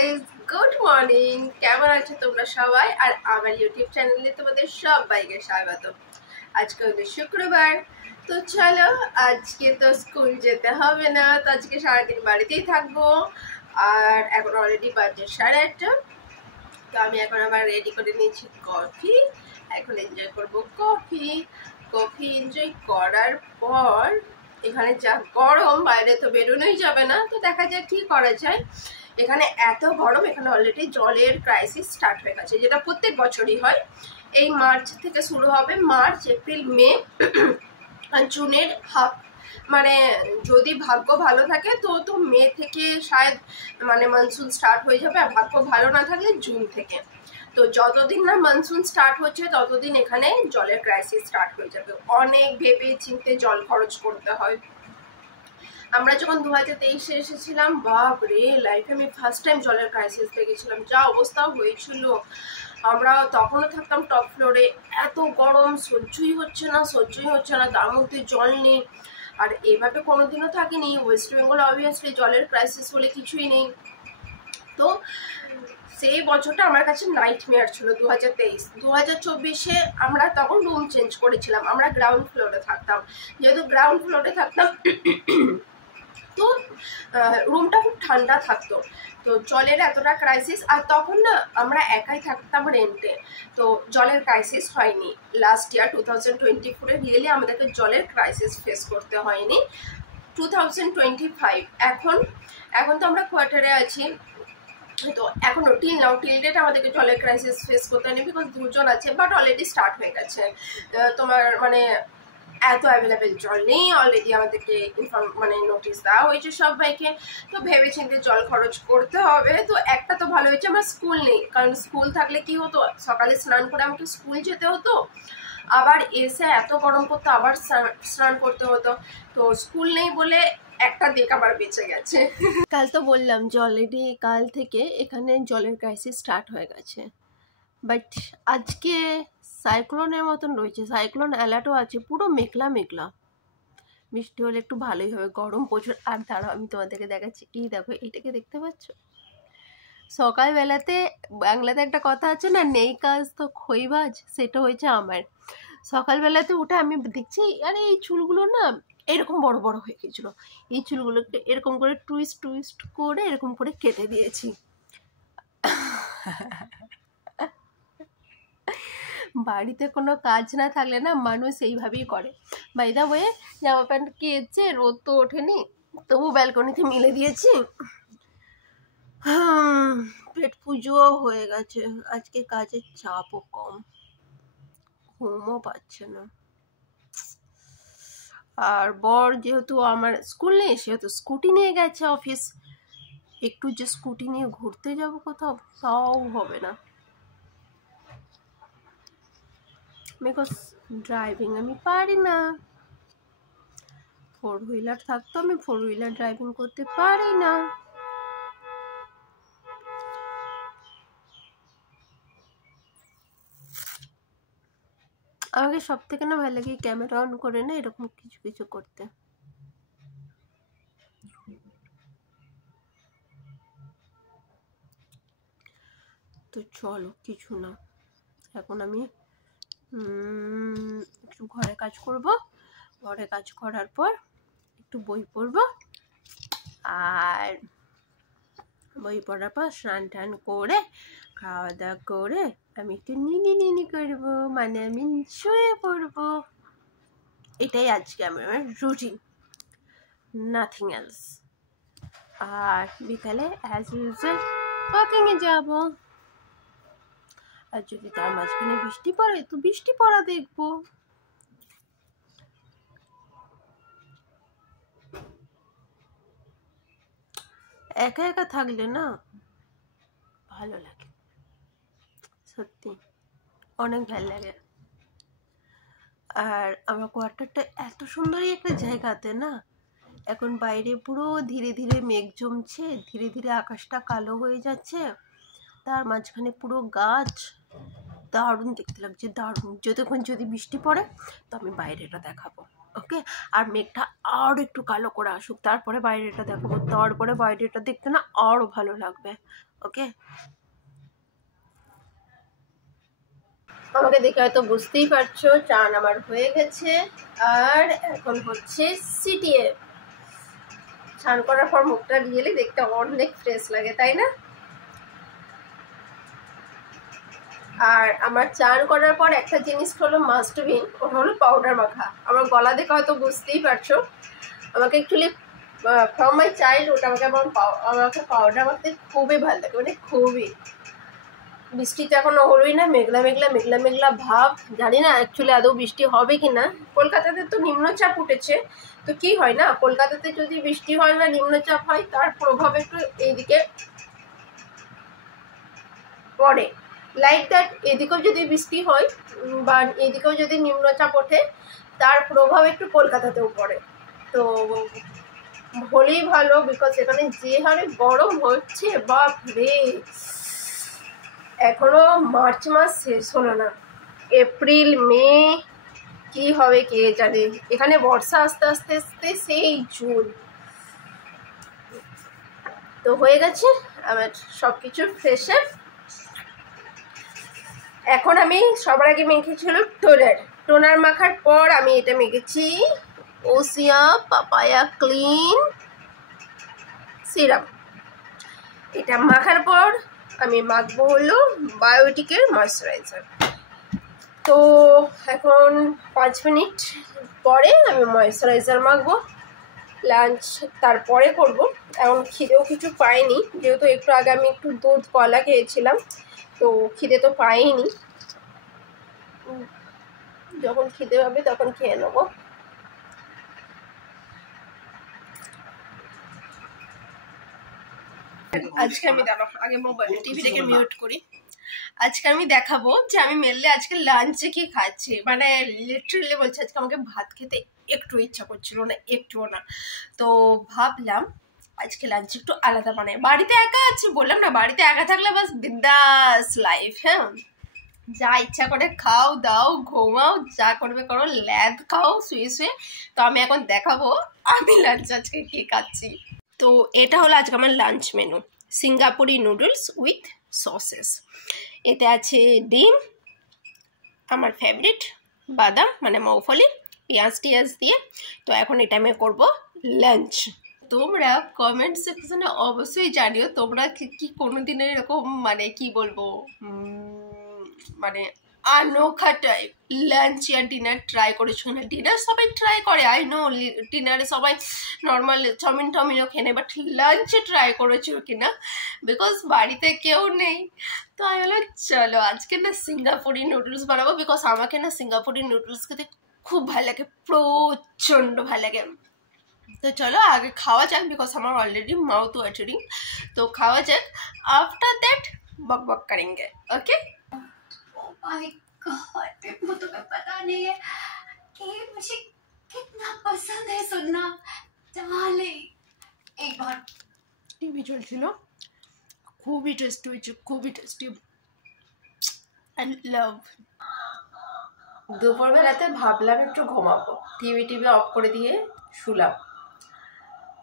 Guys, good morning. কেমন আছো তোমরা সবাই? আর আমার ইউটিউব চ্যানেলে তোমাদের সবাইকে স্বাগত। আজকে হলো শুক্রবার, তো চলো আজকে তো স্কুল যেতে হবে না, তো আজকে সারাদিন বাড়িতেই থাকবো। আর এখন অলরেডি বাজে 8:30। তো আমি এখন আবার রেডি করে নিয়েছি কফি। এখন এনজয় করব কফি। কফি এনজয় করার পর এখানে যা গরম, বাইরে তো বেরোনোই যাবে না, তো দেখা যায় কি করা যায়। এখানে এত গরম, এখানে অলরেডি জলের ক্রাইসিস স্টার্ট হয়ে গেছে, যেটা প্রত্যেক বছরই হয়। এই মার্চ থেকে শুরু হবে, মার্চ, এপ্রিল, মে আর জুনের হাফ। মানে যদি ভাগ্য ভালো থাকে তো মে থেকে শায়দ মানে মনসুন স্টার্ট হয়ে যাবে, আর ভাগ্য ভালো না থাকলে জুন থেকে। তো যতদিন না মনসুন স্টার্ট হচ্ছে ততদিন এখানে জলের ক্রাইসিস স্টার্ট হয়ে যাবে। অনেক ভেবে চিন্তে জল খরচ করতে হয়। আমরা যখন 2023-এ এসেছিলাম, বাপ রে, লাইফে আমি ফার্স্ট টাইম জলের ক্রাইসিস দেখেছিলাম। যা অবস্থা হয়েছিল, আমরা তখনও থাকতাম টপ ফ্লোরে, এত গরম সহ্যই হচ্ছে না, তার মধ্যে জল নেই। আর এভাবে কোনোদিনও থাকিনি ওয়েস্ট বেঙ্গল। অবভিয়াসলি জলের ক্রাইসিস বলে কিছুই নেই। তো সেই বছরটা আমার কাছে নাইটমেয়ার ছিল। 2023, 2024-এ আমরা তখন রুম চেঞ্জ করেছিলাম, আমরা গ্রাউন্ড ফ্লোরে থাকতাম। যেহেতু গ্রাউন্ড ফ্লোরে থাকতাম তো রুমটা খুব ঠান্ডা থাকতো, তো জলের এতটা ক্রাইসিস। আর তখন না আমরা একাই থাকতাম রেন্টে, তো জলের ক্রাইসিস হয়নি। লাস্ট ইয়ার 2024-এ রিয়েলি আমাদেরকে জলের ক্রাইসিস ফেস করতে হয়নি। 2025 এখন তো আমরা কোয়ার্টারে আছি, তো এখনো টিল ডেট আমাদেরকে জলের ক্রাইসিস ফেস করতে হয়নি, বিকজ দুজন আছে। বাট অলরেডি স্টার্ট হয়ে গেছে। তোমার মানে এত অ্যাভেলেবেল জল নেই, অলরেডি আমাদেরকে মানে নোটিশ দেওয়া হয়েছে সবাইকে। তো ভেবে চিন্তে জল খরচ করতে হবে। তো একটা তো ভালো হয়েছে আমার স্কুল নেই, কারণ স্কুল থাকলে কি হতো, সকালে স্নান করে আমাকে স্কুল যেতে হতো, আবার এসে এত গরম করতো, আবার স্নান করতে হতো। তো স্কুল নেই বলে একটা দিক আবার বেঁচে গেছে। কাল তো বললাম যে অলরেডি কাল থেকে এখানে জলের ক্রাইসিস স্টার্ট হয়ে গেছে। বাট আজকে সাইক্লোনের মতন রয়েছে, সাইক্লোন অ্যালার্টও আছে, পুরো মেঘলা মেঘলা। বৃষ্টি হলে একটু ভালোই হবে, গরম প্রচুর। আর দাঁড়াও আমি তোমাদেরকে দেখাচ্ছি, এই দেখো, এটাকে দেখতে পাচ্ছ? সকালবেলাতে বাংলাতে একটা কথা আছে না, নেই কাজ তো খইবাজ, সেটা হয়েছে আমার। সকালবেলাতে উঠে আমি দেখছি, আরে এই চুলগুলো না এরকম বড় বড় হয়ে গেছিল। এই চুলগুলোকে এরকম করে টুইস্ট করে এরকম করে কেটে দিয়েছি। বাড়িতে কোনো কাজ না থাকলে না মানুষ এইভাবেই করে। বাই দা ওয়ে, জামা প্যান্ট কেচে, রোদ তো ওঠেনি, তবু ব্যালকনিতে মিলে দিয়েছি। পেট পুজোও হয়ে গেছে, আজকে কাজের চাপও কম, ঘুমও পাচ্ছে না। আর বর যেহেতু আমার স্কুল নেই, সেহেতু স্কুটি নিয়ে গেছে অফিস। একটু যে স্কুটি নিয়ে ঘুরতে যাব কোথাও, তাও হবে না, বিকজ ড্রাইভিং আমি পারি না। 4 হুইলার থাকতো, আমি 4 হুইলার ড্রাইভিং করতে পারি না। আমাকে সব থেকে না ভালো লাগে ক্যামেরা অন করে না এরকম কিছু কিছু করতে। তো চলো, কিছু না, এখন আমি একটু ঘরে কাজ করব। ঘরে কাজ করার পর একটু বই পড়ব, আর বই পড়ার পর স্নান টান করে খাওয়া দাওয়া করে আমি একটু নিনি করবো, মানে আমি শুয়ে পড়বো। এটাই আজকে আমার রুটিন, নাথিং এলস। আর বিকালে অ্যাজ ইউজুয়াল ওয়াকিংয়ে যাব। আর যদি তার মাঝখানে বৃষ্টি পড়ে তো বৃষ্টি পড়া দেখবো। একা একা থাকলে না ভালো লাগে, সত্যি অনেক ভালো লাগে। আর আমার কোয়ার্টারটা এত সুন্দরই একটা জায়গাতে না, এখন বাইরে পুরো ধীরে ধীরে মেঘ জমছে, ধীরে ধীরে আকাশটা কালো হয়ে যাচ্ছে, তার মাঝখানে পুরো গাছ, দারুণ দেখতে লাগছে, দারুণ। যদি বৃষ্টি পড়ে তো আমি বাইরেটা দেখাবো। ওকে, আর মেঘটা আরও একটু কালো করে আসুক, তারপরে বাইরেটা দেখাবো, তারপরে বাইরেটা দেখতে না আরও ভালো লাগবে। ওকে, আমাকে দেখে হয়তো বুঝতেই পারছো চান আমার হয়ে গেছে, আর এখন হচ্ছে সিটিএ। স্নান করার পর মুখটা রিয়েলি দেখতে অনেক ফ্রেশ লাগে, তাই না? আর আমার চান করার পর একটা জিনিস হলো মাস্ট বিন, ওটা হলো পাউডার মাখা। আমার গলা দেখে হয়তো বুঝতেই পারছো, আমাকে অ্যাকচুয়ালি ফ্রম মাই চাইল্ড ওটা আমাকে পাউডার মাখতে খুবই ভালো লাগে, মানে খুবই। বৃষ্টি তো এখনো হলোই না, মেঘলা মেঘলা মেঘলা মেঘলা ভাব, জানি না অ্যাকচুয়ালি আদৌ বৃষ্টি হবে কি না। কলকাতাতে তো নিম্নচাপ উঠেছে, তো কি হয় না, কলকাতাতে যদি বৃষ্টি হয় বা নিম্নচাপ হয় তার প্রভাব একটু এইদিকে পড়ে, লাইক দ্যাট এদিকেও যদি বৃষ্টি হয় বা এদিকেও যদি নিম্নচাপ ওঠে তার প্রভাব একটু কলকাতাতেও পড়ে। তো হলেই ভালো, বিকজ এখানে যে হারে গরম হচ্ছে, বাপ রে, এখনো মার্চ মাস শেষ হলো না, এপ্রিল মে কি হবে কে জানে, এখানে বর্ষা আস্তে আস্তে আস্তে সেই জুন। তো হয়ে গেছে আমার সব কিছু ফ্রেশ। এখন আমি সবার আগে মেখেছিল টোনার মাখার পর আমি এটা মেখেছি ওসিয়া পাপায়া ক্লিন সিরাম। এটা মাখার পর আমি মাখবো হলো বায়োটিকের ময়শ্চারাইজার। তো এখন 5 মিনিট পরে আমি ময়শ্চারাইজার মাখবো, লাঞ্চ তারপরে করব। এখন খিদেও কিছু পাইনি, যেহেতু একটু আগে আমি একটু দুধ কলা খেয়েছিলাম, তো খিদে তো পাইনি, যখন খিদে হবে তখন খেয়ে নেবো। আজকে আমি দেখাবো, আগে মোবাইল টিভিটাকে মিউট করি। আজকে আমি দেখাবো যে আমি মেনলি আজকে লাঞ্চে কি খাচ্ছি, মানে লিটারালি বলছি আজকে আমাকে ভাত খেতে একটু ইচ্ছা করছিল না, একটুও না। তো ভাবলাম আজকে লাঞ্চ একটু আলাদা বানাই, বাড়িতে একা আছি বললাম না, বাড়িতে একা থাকলে বাস বিন্দাস লাইফ, হ্যাঁ, যা ইচ্ছা করে খাও দাও ঘুমাও, যা করবে করো, ল্যাদ খাও শুয়ে শুয়ে। তো আমি এখন দেখাবো আমি লাঞ্চ আজকে কি খাচ্ছি। তো এটা হলো আজকে আমার lunch menu, Singapuri noodles with sauces. এতে আছে ডিম, আমার ফেভারিট বাদাম মানে মৌফলি, পেঁয়াজ টিয়াজ দিয়ে। তো এখন এটা আমি করবো লাঞ্চ। তোমরা কমেন্ট সেকশনে অবশ্যই জানিও তোমরা কি কোনোদিন এরকম মানে কি বলবো মানে আনোখা টাইপ লাঞ্চ আর ডিনার ট্রাই করেছো না। ডিনার সবাই ট্রাই করে, আই নো, ডিনারে সবাই নর্মাল চাউমিন টাউমিনও খেয়ে নেয়, বাট লাঞ্চে ট্রাই করেছো কিনা, বিকজ বাড়িতে কেউ নেই। তো আমি বললাম চলো আজকে না সিঙ্গাপুরি নুডলস বানাবো, বিকজ আমাকে না সিঙ্গাপুরি নুডলস খেতে খুব ভালো লাগে, প্রচণ্ড ভালো লাগে। তো চলো আগে খাওয়া যাক, বিকজ আমার অলরেডি মাউথ ওয়াটারিং, তো খাওয়া যাক, আফটার দ্যাট बक बक करेंगे। ओके, माय गॉड, वो तो मैं पता नहीं है कि मुझे कितना पसंद है सुनना। डार्लिंग एक बार टीवी চলছিল, খুবই টেস্টি হয়েছে, খুবই টেস্টি, আই লাভ। দুপুরবেলাতে ভাবলাম একটু ঘুমাবো, টিভি অফ করে দিয়ে শুলাম,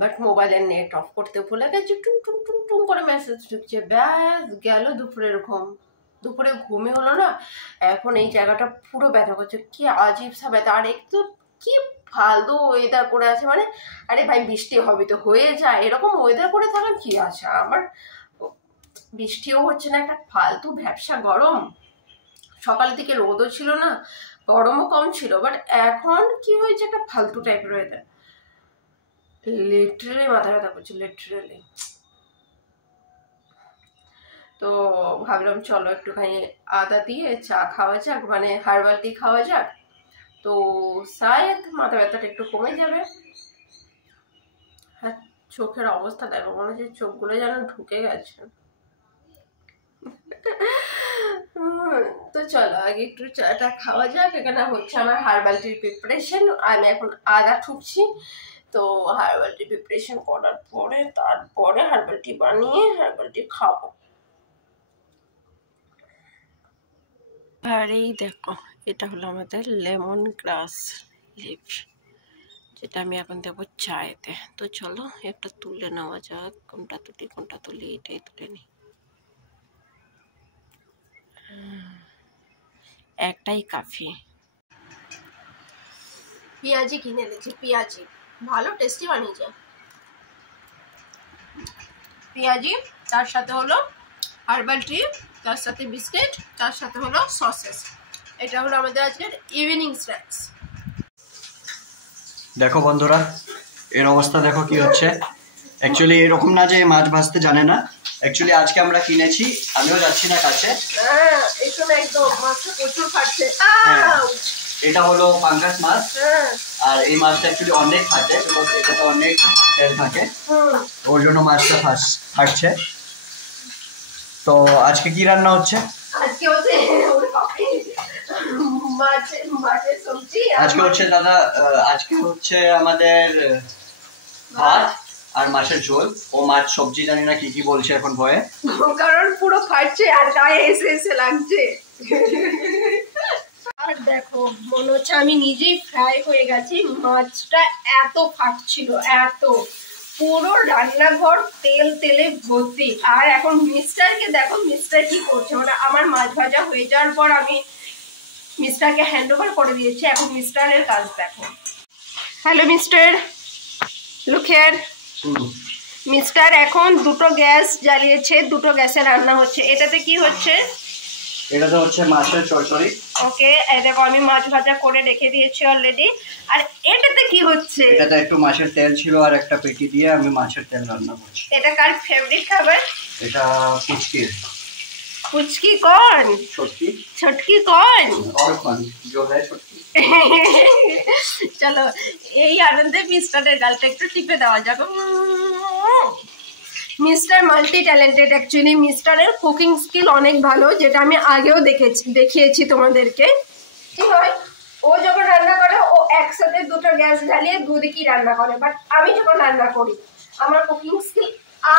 বাট মোবাইলের নেট অফ করতে ভুলে গেছি, টুং টুং টুং টুং করে মেসেজ ঢুকছে, ব্যাস গেল দুপুরের ঘুম। দুপুরে ঘুমই হলো না, এখন এই জায়গাটা পুরো ব্যথা করছে, কি আজীব সা ব্যথা। আর একটু কি ফালতু ওয়েদার করে আছে, মানে আরে ভাই বৃষ্টি হবে তো হয়ে যায়, এরকম ওয়েদার করে থাকার কি আছে। আমার বৃষ্টিও হচ্ছে না, একটা ফালতু ভ্যাবসা গরম। সকালের দিকে রোদও ছিল না, গরমও কম ছিল, বাট এখন কি হয়েছে একটা ফালতু টাইপের ওয়েদার, লিটারালি মাথা ব্যথা করছে, লিটারালি। তো ভাবলাম চলো একটুখানি আদা দিয়ে চা খাওয়া যাক, মানে হার্বাল টি খাওয়া যাক, তো শায়দ মাথা ব্যথাটা একটু কমে যাবে। হ্যাঁ, চোখের অবস্থা দেখো, মনে হচ্ছে চোখগুলো যেন ঢুকে গেছে। তো চলো আগে একটু চাটা খাওয়া যাক। এখানে হচ্ছে আমার হার্বাল টির প্রিপারেশন, আমি এখন আদা ঠুকছি। তো হার্বাল টি প্রিপারেশন করার পরে তারপরে হার্বাল টি বানিয়ে হার্বাল টি খাবো। আর এই দেখো, এটা হলো আমাদের লেমন গ্রাস লিফ, যেটা আমি এখন দেবো চায়েতে। তো চলো একটা তুলে নেওয়া যাক, কোনটা তুলি, এটাই তুলে নিই। একটাই কাফি। পেঁয়াজি কিনে এনেছি, পেঁয়াজি ভালো টেস্টি বানিয়েছে। পেঁয়াজি, তার সাথে হলো হার্বাল টি, তার সাথে বিস্কিট, তার সাথে হলো সসেস। এটা হলো আমাদের আজকের ইভিনিং স্ন্যাক্স। দেখো বন্ধুরা, এর অবস্থা দেখো কি হচ্ছে। অ্যাকচুয়ালি এরকম না যে মাছ ভাজতে জানে না, অ্যাকচুয়ালি আজকে আমরা কিনেছি, আমিও যাচ্ছি না কাছে। এই সময় একদম মাছটা প্রচুর ফাটছে। এটা হলো পাঙ্গাস মাছ, আর এই মাছটা অ্যাকচুয়ালি অনেক ফাটে, বিকজ এটাতে অনেক তেল থাকে, ওর জন্য মাছটা ফাটছে। তো আজকে কি রান্না হচ্ছে? আজকে হচ্ছে মাছের সবজি। আজকে হচ্ছে দাদা, আজকে হচ্ছে আমাদের ভাত আর মাছের ঝোল। ও মাছ সবজি জানি না কি কি বলছে এখন ভয়ে, কারণ পুরো ফাটছে আর গায়ে এসে এসে লাগছে। আর দেখো মনে হচ্ছে আমি নিজেই ফ্রাই হয়ে গেছি। মাছটা এত ফাটছিল, এত পুরো রান্নাঘর তেলে ভর্তি। আর এখন মিস্টারকে দেখো, মিস্টার কি করছে, মানে আমার মাছ ভাজা হয়ে যাওয়ার পর আমি মিস্টারকে হ্যান্ড ওভার করে দিয়েছি। এখন মিস্টারের কাজ দেখো। Hello mister, look here. Mister এখন দুটো গ্যাস জ্বালিয়েছে, দুটো গ্যাসে রান্না হচ্ছে। এটাতে কি হচ্ছে? এটাতে হচ্ছে মাছের চচ্চড়ি। ওকে, দেখো আমি মাছ ভাজা করে রেখে দিয়েছি অলরেডি। আর এটাতে কি হচ্ছে? এটাতে একটু মাছের তেল ছিল আর একটা পেটি দিয়ে আমি মাছের তেল রান্না করছি। এটা কার ফেভারিট খাবার? এটা পুচকির। পুচকি কौन? छोटकी। छोटकी कौन? और कौन जो है छोटकी। চলো এই আনন্দে মিস্টারের গালটা একটু টিপে দেওয়া যাক। Mister multi talented. অ্যাকচুয়ালি মিস্টারের কুকিং স্কিল অনেক ভালো, যেটা আমি আগেও দেখিয়েছি তোমাদেরকে। কি হয়, ও যখন রান্না করে ও একসাথে দুটো গ্যাস জ্বালিয়ে দুদিকেই রান্না করে, বাট আমি যখন রান্না করি আমার কুকিং স্কিল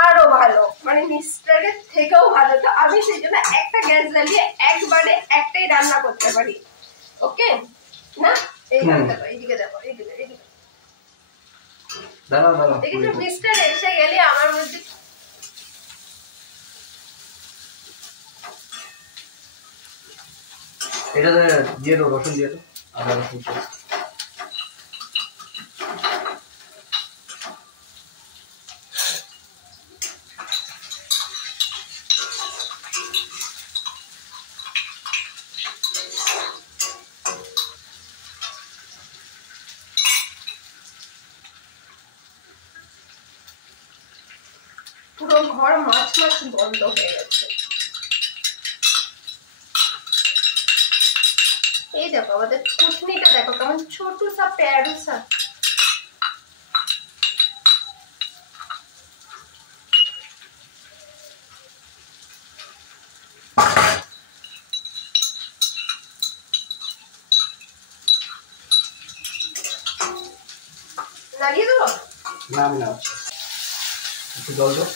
আরো ভালো, মানে মিস্টারের থেকেও ভালো। তো আমি সেই জন্য একটা গ্যাস জ্বালিয়ে একবারে একটাই রান্না করতে পারি। ওকে না, এই দেখো, এইদিকে দেখো, এইদিকে দাঁড়াও দেখেছো মিস্টার এসে গেলে আমার মধ্যে। এটাতে দিয়ে দাও, রসুন দিয়ে দাও, আদা রসুন। পুরো ঘর মাছ বন্ধ হয়ে গেছে। এই দেখো আমাদের কুটনিটা দেখো কেমন ছোট সা প্যারু সা। লাগিয়ে দেবো না আমি না, একটু জল দাও।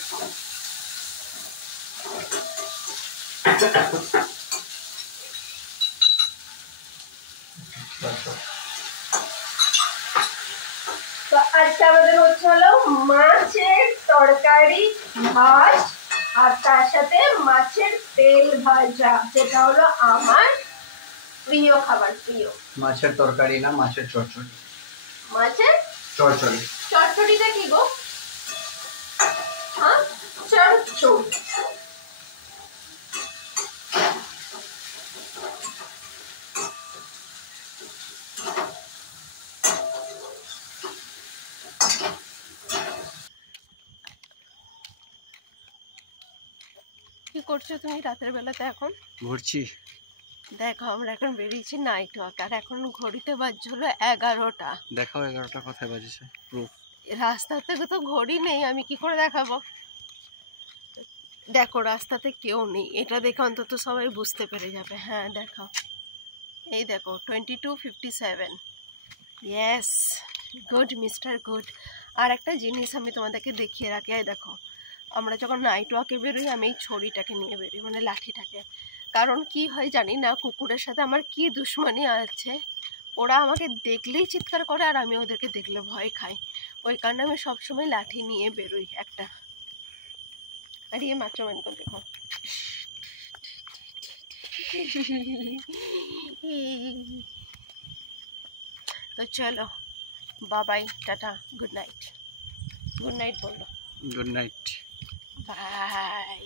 তো আজকে আমাদের হচ্ছে হলো মাছের তরকারি, ভাত, আর তার সাথে মাছের তেল ভাজা, যেটা হলো আমার প্রিয় খাবার। প্রিয় মাছের তরকারি না, মাছের চচ্চড়ি। মাছের চচ্চড়ি। চচ্চড়িটা কি গো? হ্যাঁ, চচ্চড়ি। কি করছো তুমি রাতের বেলাতে? এখন ঘুরছি। দেখো আমরা এখন বেরিয়েছি নাইট ওয়াক, আর এখন ঘড়িতে বাজছে হলো 11টা। দেখাও 11টা কোথায় বাজেছে, প্রুফ। রাস্তা থেকে তো ঘড়ি নেই, আমি কি করে দেখাবো? দেখো রাস্তাতে কেউ নেই, এটা দেখে অন্তত সবাই বুঝতে পেরে যাবে। হ্যাঁ দেখো, এই দেখো 22:57। Yes, good mister good. আর একটা জিনিস আমি তোমাদেরকে দেখিয়ে রাখি, এই দেখো আমরা যখন নাইট ওয়াকে বেরোই আমি এই ছড়িটাকে নিয়ে বেরোই, মানে লাঠিটাকে। কারণ কি হয় জানি না, কুকুরের সাথে আমার কি দুশ্মনী আছে, ওরা আমাকে দেখলেই চিৎকার করে আর আমি ওদেরকে দেখলে ভয় খাই, ওই কারণে আমি সবসময় লাঠি নিয়ে বেরোই একটা। আর ये माचोमैन को देखो तो चलो bye bye tata good night बोलो। Good night bye.